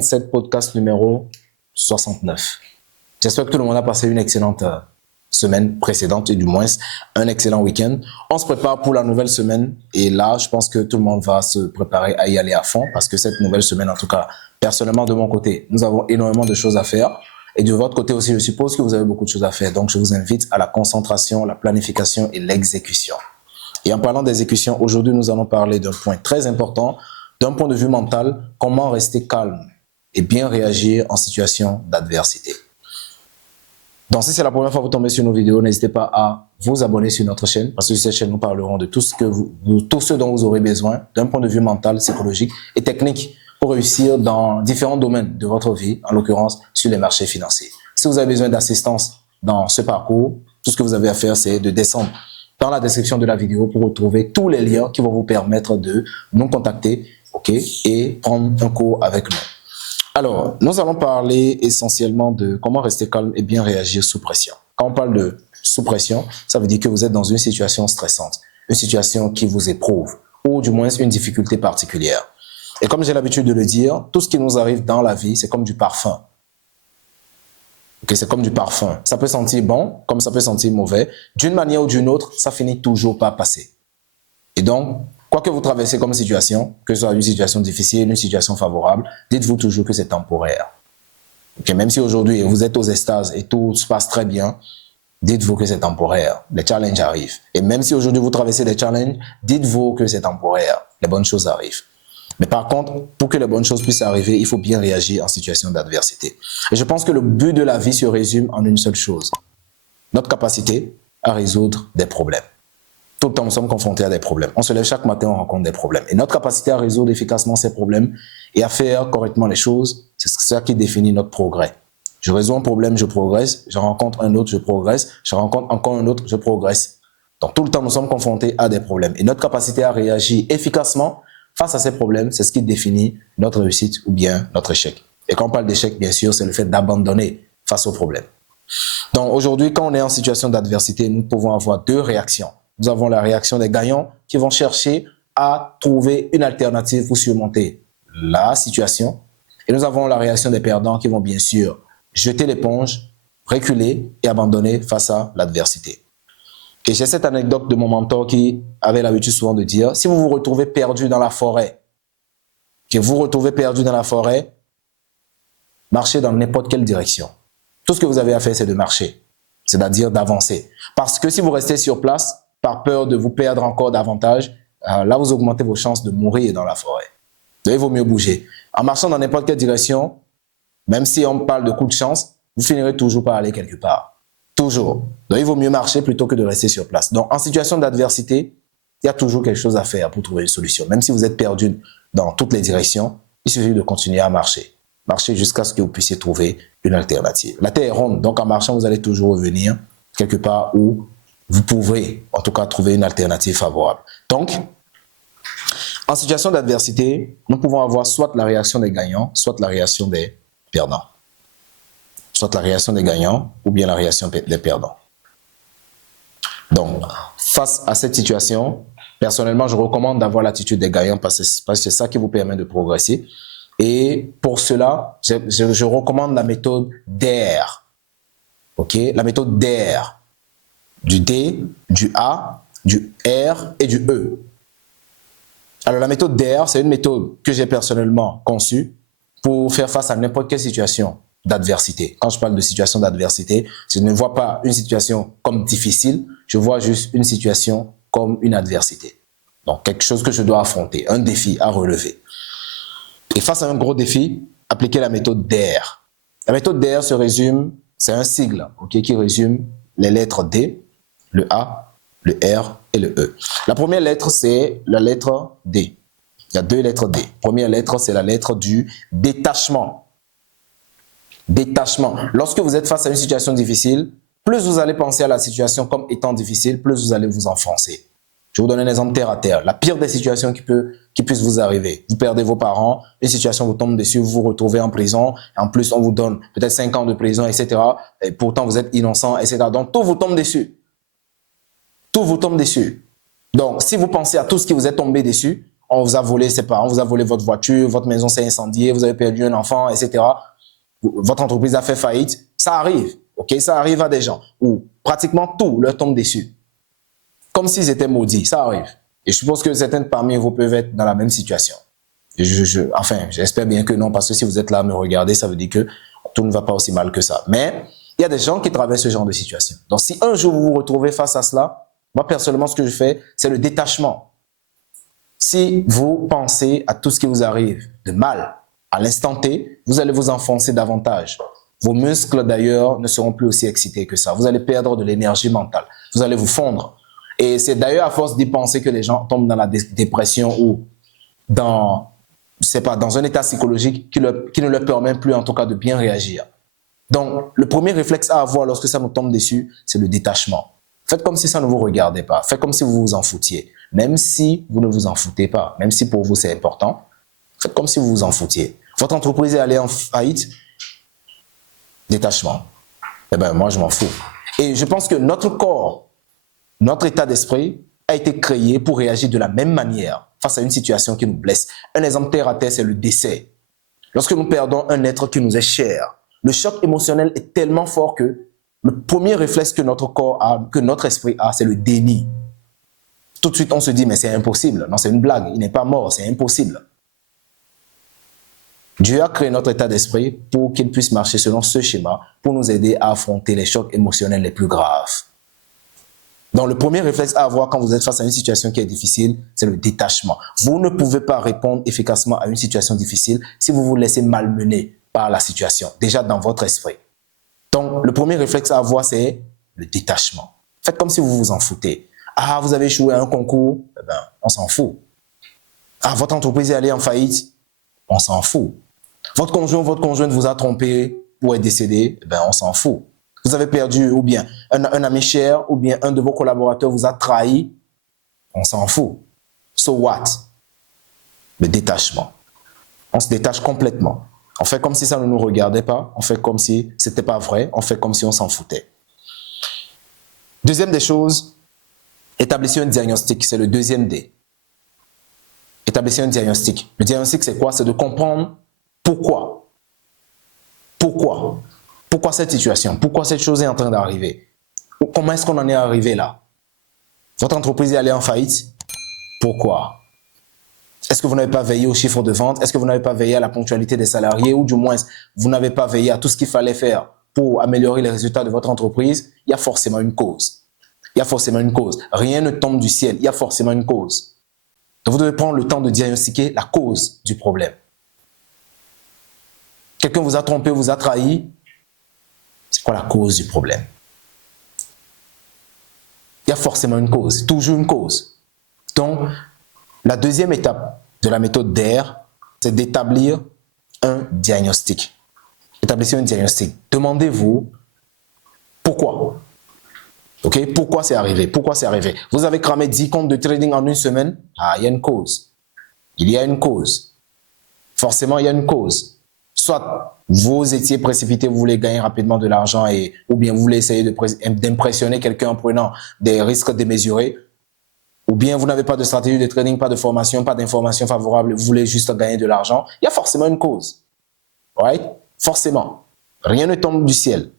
Mindset Podcast numéro 69. J'espère que tout le monde a passé une excellente semaine précédente et du moins un excellent week-end. On se prépare pour la nouvelle semaine et là, je pense que tout le monde va se préparer à y aller à fond parce que cette nouvelle semaine, en tout cas, personnellement de mon côté, nous avons énormément de choses à faire et de votre côté aussi, je suppose que vous avez beaucoup de choses à faire. Donc, je vous invite à la concentration, la planification et l'exécution. Et en parlant d'exécution, aujourd'hui, nous allons parler d'un point très important, d'un point de vue mental, comment rester calme et bien réagir en situation d'adversité. Donc, si c'est la première fois que vous tombez sur nos vidéos, n'hésitez pas à vous abonner sur notre chaîne parce que sur cette chaîne, nous parlerons de tout ce dont vous aurez besoin d'un point de vue mental, psychologique et technique pour réussir dans différents domaines de votre vie, en l'occurrence sur les marchés financiers. Si vous avez besoin d'assistance dans ce parcours, tout ce que vous avez à faire, c'est de descendre dans la description de la vidéo pour retrouver tous les liens qui vont vous permettre de nous contacter, et prendre un cours avec nous. Alors, nous allons parler essentiellement de comment rester calme et bien réagir sous pression. Quand on parle de sous pression, ça veut dire que vous êtes dans une situation stressante, une situation qui vous éprouve, ou du moins une difficulté particulière. Et comme j'ai l'habitude de le dire, tout ce qui nous arrive dans la vie, c'est comme du parfum. C'est comme du parfum. Ça peut sentir bon, comme ça peut sentir mauvais. D'une manière ou d'une autre, ça finit toujours par passer. Et donc, quoi que vous traversez comme situation, que ce soit une situation difficile, une situation favorable, dites-vous toujours que c'est temporaire. Même si aujourd'hui vous êtes aux extases et tout se passe très bien, dites-vous que c'est temporaire. Les challenges arrivent. Et même si aujourd'hui vous traversez des challenges, dites-vous que c'est temporaire. Les bonnes choses arrivent. Mais par contre, pour que les bonnes choses puissent arriver, il faut bien réagir en situation d'adversité. Et je pense que le but de la vie se résume en une seule chose. Notre capacité à résoudre des problèmes. Tout le temps, nous sommes confrontés à des problèmes. On se lève chaque matin, on rencontre des problèmes. Et notre capacité à résoudre efficacement ces problèmes et à faire correctement les choses, c'est ça qui définit notre progrès. Je résous un problème, je progresse. Je rencontre un autre, je progresse. Je rencontre encore un autre, je progresse. Donc, tout le temps, nous sommes confrontés à des problèmes. Et notre capacité à réagir efficacement face à ces problèmes, c'est ce qui définit notre réussite ou bien notre échec. Et quand on parle d'échec, bien sûr, c'est le fait d'abandonner face aux problèmes. Donc, aujourd'hui, quand on est en situation d'adversité, nous pouvons avoir deux réactions. Nous avons la réaction des gagnants qui vont chercher à trouver une alternative pour surmonter la situation. Et nous avons la réaction des perdants qui vont bien sûr jeter l'éponge, reculer et abandonner face à l'adversité. Et j'ai cette anecdote de mon mentor qui avait l'habitude souvent de dire, si vous vous retrouvez perdu dans la forêt, marchez dans n'importe quelle direction. Tout ce que vous avez à faire, c'est de marcher, c'est-à-dire d'avancer. Parce que si vous restez sur place, par peur de vous perdre encore davantage, là vous augmentez vos chances de mourir dans la forêt. Donc il vaut mieux bouger. En marchant dans n'importe quelle direction, même si on parle de coup de chance, vous finirez toujours par aller quelque part. Toujours. Donc il vaut mieux marcher plutôt que de rester sur place. Donc en situation d'adversité, il y a toujours quelque chose à faire pour trouver une solution. Même si vous êtes perdu dans toutes les directions, il suffit de continuer à marcher. Marchez jusqu'à ce que vous puissiez trouver une alternative. La terre est ronde, donc en marchant, vous allez toujours revenir quelque part où vous pouvez, en tout cas, trouver une alternative favorable. Donc, en situation d'adversité, nous pouvons avoir soit la réaction des gagnants, soit la réaction des perdants. Soit la réaction des gagnants ou bien la réaction des perdants. Donc, face à cette situation, personnellement, je recommande d'avoir l'attitude des gagnants parce que c'est ça qui vous permet de progresser. Et pour cela, je recommande la méthode DARE. La méthode DARE. Du D, du A, du R et du E. Alors la méthode DARE, c'est une méthode que j'ai personnellement conçue pour faire face à n'importe quelle situation d'adversité. Quand je parle de situation d'adversité, je ne vois pas une situation comme difficile, je vois juste une situation comme une adversité. Donc quelque chose que je dois affronter, un défi à relever. Et face à un gros défi, appliquez la méthode DARE. La méthode DARE se résume, c'est un sigle qui résume les lettres D, le A, le R et le E. La première lettre, c'est la lettre D. Il y a deux lettres D. La première lettre, c'est la lettre du détachement. Détachement. Lorsque vous êtes face à une situation difficile, plus vous allez penser à la situation comme étant difficile, plus vous allez vous enfoncer. Je vous donne un exemple terre à terre. La pire des situations qui puisse vous arriver. Vous perdez vos parents, une situation vous tombe dessus, vous vous retrouvez en prison. En plus, on vous donne peut-être 5 ans de prison, etc. Et pourtant, vous êtes innocent, etc. Donc, tout vous tombe dessus. Tout vous tombe dessus. Donc, si vous pensez à tout ce qui vous est tombé dessus, on vous a volé ses parents, on vous a volé votre voiture, votre maison s'est incendiée, vous avez perdu un enfant, etc. Votre entreprise a fait faillite. Ça arrive, ok? Ça arrive à des gens où pratiquement tout leur tombe dessus. Comme s'ils étaient maudits, ça arrive. Et je suppose que certains parmi vous peuvent être dans la même situation. Enfin, j'espère bien que non, parce que si vous êtes là à me regarder, ça veut dire que tout ne va pas aussi mal que ça. Mais il y a des gens qui traversent ce genre de situation. Donc, si un jour vous vous retrouvez face à cela, moi, personnellement, ce que je fais, c'est le détachement. Si vous pensez à tout ce qui vous arrive de mal, à l'instant T, vous allez vous enfoncer davantage. Vos muscles, d'ailleurs, ne seront plus aussi excités que ça. Vous allez perdre de l'énergie mentale. Vous allez vous fondre. Et c'est d'ailleurs à force d'y penser que les gens tombent dans la dépression ou dans un état psychologique qui ne leur permet plus, en tout cas, de bien réagir. Donc, le premier réflexe à avoir lorsque ça nous tombe dessus, c'est le détachement. Faites comme si ça ne vous regardait pas. Faites comme si vous vous en foutiez. Même si vous ne vous en foutez pas, même si pour vous c'est important, faites comme si vous vous en foutiez. Votre entreprise est allée en faillite, détachement. Eh bien, moi, je m'en fous. Et je pense que notre corps, notre état d'esprit a été créé pour réagir de la même manière face à une situation qui nous blesse. Un exemple terre à terre, c'est le décès. Lorsque nous perdons un être qui nous est cher, le choc émotionnel est tellement fort que le premier réflexe que notre corps a, que notre esprit a, c'est le déni. Tout de suite, on se dit, mais c'est impossible. Non, c'est une blague. Il n'est pas mort, c'est impossible. Dieu a créé notre état d'esprit pour qu'il puisse marcher selon ce schéma, pour nous aider à affronter les chocs émotionnels les plus graves. Donc, le premier réflexe à avoir quand vous êtes face à une situation qui est difficile, c'est le détachement. Vous ne pouvez pas répondre efficacement à une situation difficile si vous vous laissez malmener par la situation, déjà dans votre esprit. Donc, le premier réflexe à avoir, c'est le détachement. Faites comme si vous vous en foutez. Ah, vous avez échoué à un concours, eh ben, on s'en fout. Ah, votre entreprise est allée en faillite, on s'en fout. Votre conjoint ou votre conjointe vous a trompé ou est décédé, eh ben, on s'en fout. Vous avez perdu, ou bien un ami cher, ou bien un de vos collaborateurs vous a trahi, on s'en fout. So what? Le détachement. On se détache complètement. On fait comme si ça ne nous regardait pas, on fait comme si c'était pas vrai, on fait comme si on s'en foutait. Deuxième des choses, établissez un diagnostic, c'est le deuxième D. Établissez un diagnostic. Le diagnostic, c'est quoi? C'est de comprendre pourquoi. Pourquoi? Pourquoi cette situation? Pourquoi cette chose est en train d'arriver? Comment est-ce qu'on en est arrivé là? Votre entreprise est allée en faillite? Pourquoi? Est-ce que vous n'avez pas veillé aux chiffres de vente? Est-ce que vous n'avez pas veillé à la ponctualité des salariés? Ou du moins, vous n'avez pas veillé à tout ce qu'il fallait faire pour améliorer les résultats de votre entreprise? Il y a forcément une cause. Il y a forcément une cause. Rien ne tombe du ciel. Il y a forcément une cause. Donc, vous devez prendre le temps de diagnostiquer la cause du problème. Quelqu'un vous a trompé, vous a trahi. C'est quoi la cause du problème? Il y a forcément une cause, toujours une cause. Donc, la deuxième étape de la méthode DARE, c'est d'établir un diagnostic. Établissez un diagnostic. Demandez-vous pourquoi. Ok? Pourquoi c'est arrivé? Pourquoi c'est arrivé? Vous avez cramé 10 comptes de trading en une semaine? Ah, il y a une cause. Il y a une cause. Forcément, il y a une cause. Soit vous étiez précipité, vous voulez gagner rapidement de l'argent ou bien vous voulez essayer d'impressionner quelqu'un en prenant des risques démesurés, ou bien vous n'avez pas de stratégie de trading, pas de formation, pas d'information favorable, vous voulez juste gagner de l'argent. Il y a forcément une cause. Right? Forcément. Rien ne tombe du ciel.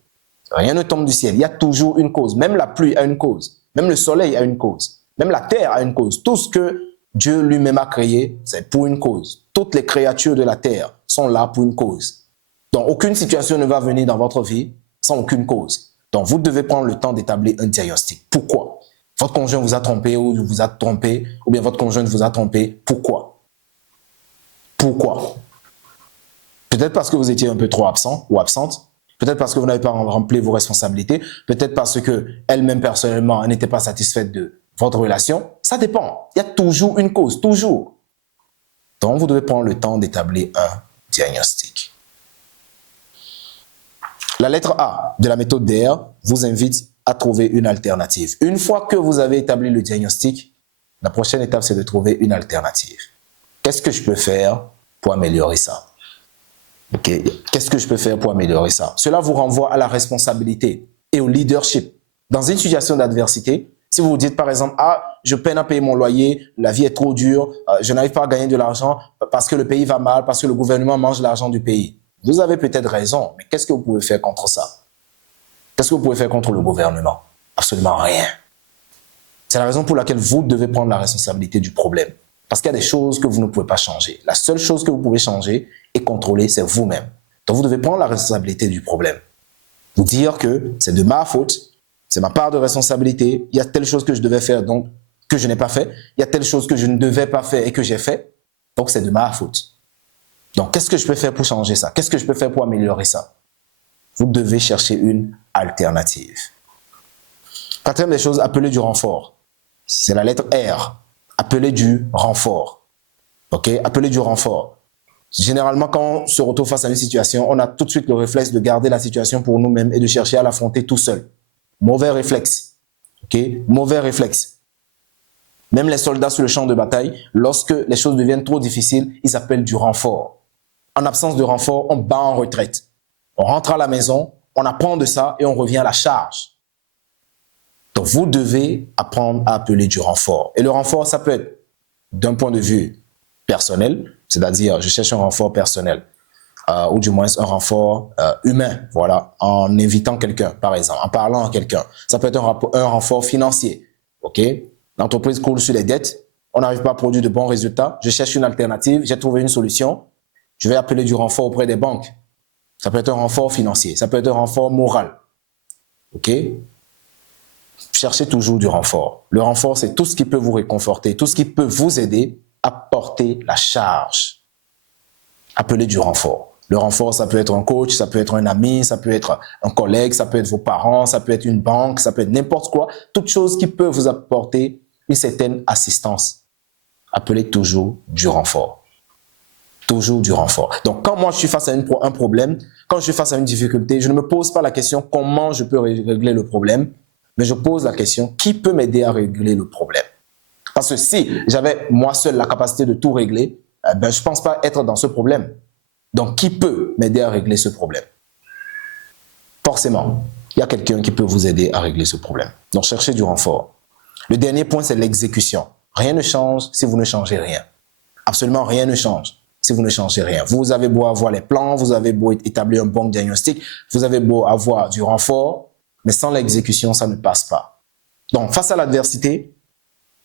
Rien ne tombe du ciel. Il y a toujours une cause. Même la pluie a une cause. Même le soleil a une cause. Même la terre a une cause. Tout ce que Dieu lui-même a créé, c'est pour une cause. Toutes les créatures de la terre sont là pour une cause. Donc, aucune situation ne va venir dans votre vie sans aucune cause. Donc, vous devez prendre le temps d'établir un diagnostic. Pourquoi? Votre conjoint vous a trompé ou vous a trompé, ou bien votre conjointe vous a trompé. Pourquoi? Pourquoi? Peut-être parce que vous étiez un peu trop absent ou absente. Peut-être parce que vous n'avez pas rempli vos responsabilités. Peut-être parce que elle-même personnellement n'était pas satisfaite de votre relation. Ça dépend. Il y a toujours une cause, toujours. Donc, vous devez prendre le temps d'établir un diagnostic. La lettre A de la méthode DARE vous invite à trouver une alternative. Une fois que vous avez établi le diagnostic, la prochaine étape, c'est de trouver une alternative. Qu'est-ce que je peux faire pour améliorer ça? Okay. Qu'est-ce que je peux faire pour améliorer ça? Cela vous renvoie à la responsabilité et au leadership. Dans une situation d'adversité, Si vous vous dites par exemple, ah, je peine à payer mon loyer, la vie est trop dure, je n'arrive pas à gagner de l'argent parce que le pays va mal, parce que le gouvernement mange l'argent du pays. Vous avez peut-être raison, mais qu'est-ce que vous pouvez faire contre ça? Qu'est-ce que vous pouvez faire contre le gouvernement? Absolument rien. C'est la raison pour laquelle vous devez prendre la responsabilité du problème. Parce qu'il y a des choses que vous ne pouvez pas changer. La seule chose que vous pouvez changer et contrôler, c'est vous-même. Donc vous devez prendre la responsabilité du problème. Vous dire que c'est de ma faute, c'est ma part de responsabilité, il y a telle chose que je devais faire donc que je n'ai pas fait, il y a telle chose que je ne devais pas faire et que j'ai fait, donc c'est de ma faute. Donc qu'est-ce que je peux faire pour changer ça? Qu'est-ce que je peux faire pour améliorer ça? Vous devez chercher une alternative. Quatrième des choses, appelez du renfort. C'est la lettre R. Appelez du renfort. Ok? Appelez du renfort. Généralement, quand on se retrouve face à une situation, on a tout de suite le réflexe de garder la situation pour nous-mêmes et de chercher à l'affronter tout seul. Mauvais réflexe. Ok? Mauvais réflexe. Même les soldats sur le champ de bataille, lorsque les choses deviennent trop difficiles, ils appellent du renfort. En absence de renfort, on bat en retraite. On rentre à la maison, on apprend de ça et on revient à la charge. Donc, vous devez apprendre à appeler du renfort. Et le renfort, ça peut être d'un point de vue personnel, c'est-à-dire je cherche un renfort personnel, ou du moins un renfort humain, voilà, en invitant quelqu'un, par exemple, en parlant à quelqu'un. Ça peut être un renfort financier, ok? L'entreprise coule sur les dettes, on n'arrive pas à produire de bons résultats, je cherche une alternative, j'ai trouvé une solution, je vais appeler du renfort auprès des banques. Ça peut être un renfort financier, ça peut être un renfort moral, ok? Cherchez toujours du renfort. Le renfort, c'est tout ce qui peut vous réconforter, tout ce qui peut vous aider à porter la charge. Appelez du renfort. Le renfort, ça peut être un coach, ça peut être un ami, ça peut être un collègue, ça peut être vos parents, ça peut être une banque, ça peut être n'importe quoi. Toute chose qui peut vous apporter une certaine assistance. Appelez toujours du renfort. Toujours du renfort. Donc, quand moi je suis face à un problème, quand je suis face à une difficulté, je ne me pose pas la question comment je peux régler le problème, mais je pose la question qui peut m'aider à régler le problème. Parce que si j'avais moi seul la capacité de tout régler, je ne pense pas être dans ce problème. Donc, qui peut m'aider à régler ce problème? Forcément, il y a quelqu'un qui peut vous aider à régler ce problème. Donc, cherchez du renfort. Le dernier point, c'est l'exécution. Rien ne change si vous ne changez rien. Absolument rien ne change si vous ne changez rien. Vous avez beau avoir les plans, vous avez beau établir un bon diagnostic, vous avez beau avoir du renfort, mais sans l'exécution, ça ne passe pas. Donc, face à l'adversité,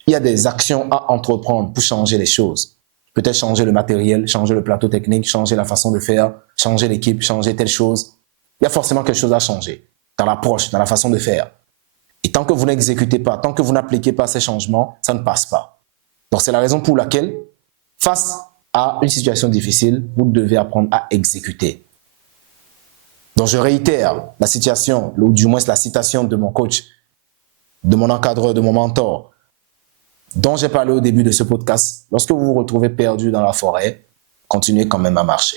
il y a des actions à entreprendre pour changer les choses. Peut-être changer le matériel, changer le plateau technique, changer la façon de faire, changer l'équipe, changer telle chose. Il y a forcément quelque chose à changer dans l'approche, dans la façon de faire. Et tant que vous n'exécutez pas, tant que vous n'appliquez pas ces changements, ça ne passe pas. Donc, c'est la raison pour laquelle, face à une situation difficile, vous devez apprendre à exécuter. Donc, je réitère la situation, ou du moins la citation de mon coach, de mon encadreur, de mon mentor, dont j'ai parlé au début de ce podcast. Lorsque vous vous retrouvez perdu dans la forêt, continuez quand même à marcher.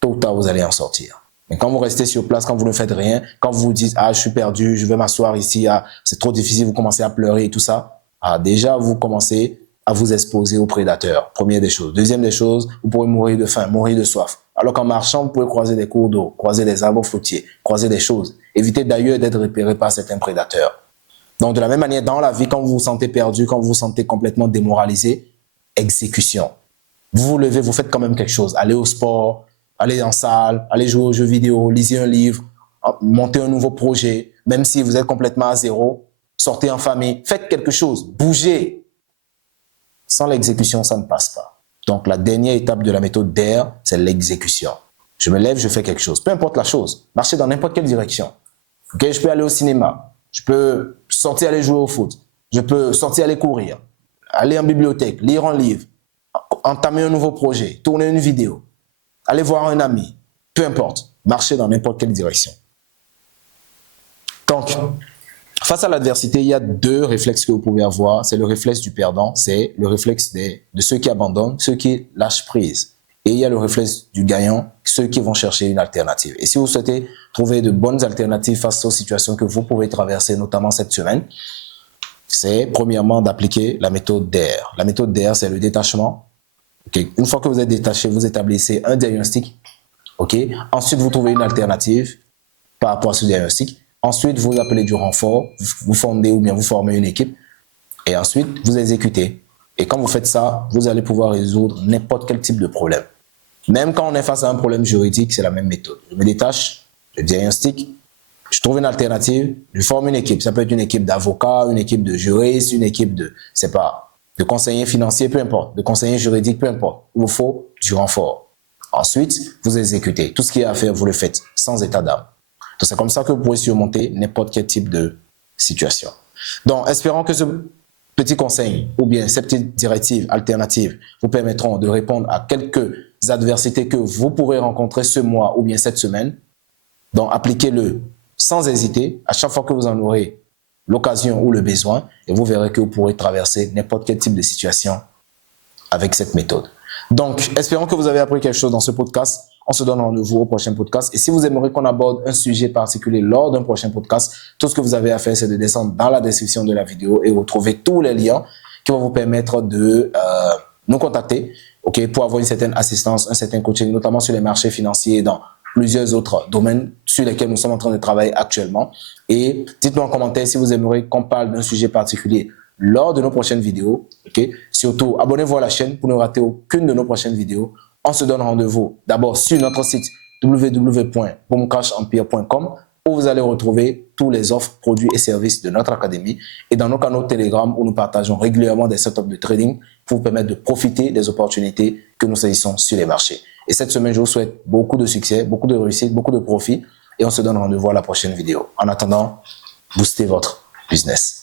Tôt ou tard, vous allez en sortir. Mais quand vous restez sur place, quand vous ne faites rien, quand vous vous dites « Ah, je suis perdu, je vais m'asseoir ici, ah, c'est trop difficile », vous commencez à pleurer et tout ça, ah, déjà, vous commencez à vous exposer aux prédateurs. Première des choses. Deuxième des choses, vous pourrez mourir de faim, mourir de soif. Alors qu'en marchant, vous pouvez croiser des cours d'eau, croiser des arbres fruitiers, croiser des choses. Évitez d'ailleurs d'être repéré par certains prédateurs. Donc, de la même manière, dans la vie, quand vous vous sentez perdu, quand vous vous sentez complètement démoralisé, exécution. Vous vous levez, vous faites quand même quelque chose. Allez au sport, allez en salle, allez jouer aux jeux vidéo, lisez un livre, montez un nouveau projet. Même si vous êtes complètement à zéro, sortez en famille, faites quelque chose, bougez. Sans l'exécution, ça ne passe pas. Donc, la dernière étape de la méthode DARE, c'est l'exécution. Je me lève, je fais quelque chose. Peu importe la chose. Marchez dans n'importe quelle direction. Okay? Je peux aller au cinéma. Je peux sortir aller jouer au foot. Je peux sortir aller courir. Aller en bibliothèque, lire un livre, entamer un nouveau projet, tourner une vidéo, aller voir un ami. Peu importe. Marchez dans n'importe quelle direction. Donc, face à l'adversité, il y a deux réflexes que vous pouvez avoir. C'est le réflexe du perdant, c'est le réflexe de ceux qui abandonnent, ceux qui lâchent prise. Et il y a le réflexe du gagnant, ceux qui vont chercher une alternative. Et si vous souhaitez trouver de bonnes alternatives face aux situations que vous pouvez traverser, notamment cette semaine, c'est premièrement d'appliquer la méthode DARE. La méthode DARE, c'est le détachement. Okay. Une fois que vous êtes détaché, vous établissez un diagnostic. Okay. Ensuite, vous trouvez une alternative par rapport à ce diagnostic. Ensuite, vous appelez du renfort, vous fondez ou bien vous formez une équipe et ensuite, vous exécutez. Et quand vous faites ça, vous allez pouvoir résoudre n'importe quel type de problème. Même quand on est face à un problème juridique, c'est la même méthode. Je me détache, je diagnostique, je trouve une alternative, je forme une équipe. Ça peut être une équipe d'avocats, une équipe de juristes, une équipe de, c'est pas, de conseillers financiers, peu importe, de conseillers juridiques, peu importe. Il vous faut du renfort. Ensuite, vous exécutez. Tout ce qu'il y a à faire, vous le faites sans état d'âme. Donc, c'est comme ça que vous pourrez surmonter n'importe quel type de situation. Donc, espérons que ce petit conseil ou bien ces petites directives alternatives vous permettront de répondre à quelques adversités que vous pourrez rencontrer ce mois ou bien cette semaine. Donc, appliquez-le sans hésiter à chaque fois que vous en aurez l'occasion ou le besoin et vous verrez que vous pourrez traverser n'importe quel type de situation avec cette méthode. Donc, espérons que vous avez appris quelque chose dans ce podcast. On se donne rendez-vous au prochain podcast. Et si vous aimeriez qu'on aborde un sujet particulier lors d'un prochain podcast, tout ce que vous avez à faire, c'est de descendre dans la description de la vidéo et retrouver tous les liens qui vont vous permettre de nous contacter, ok, pour avoir une certaine assistance, un certain coaching, notamment sur les marchés financiers et dans plusieurs autres domaines sur lesquels nous sommes en train de travailler actuellement. Et dites-nous en commentaire si vous aimeriez qu'on parle d'un sujet particulier lors de nos prochaines vidéos. Okay? Surtout, abonnez-vous à la chaîne pour ne rater aucune de nos prochaines vidéos. On se donne rendez-vous d'abord sur notre site www.boomcashempire.com où vous allez retrouver tous les offres, produits et services de notre académie et dans nos canaux Telegram où nous partageons régulièrement des setups de trading pour vous permettre de profiter des opportunités que nous saisissons sur les marchés. Et cette semaine, je vous souhaite beaucoup de succès, beaucoup de réussite, beaucoup de profit et on se donne rendez-vous à la prochaine vidéo. En attendant, boostez votre business.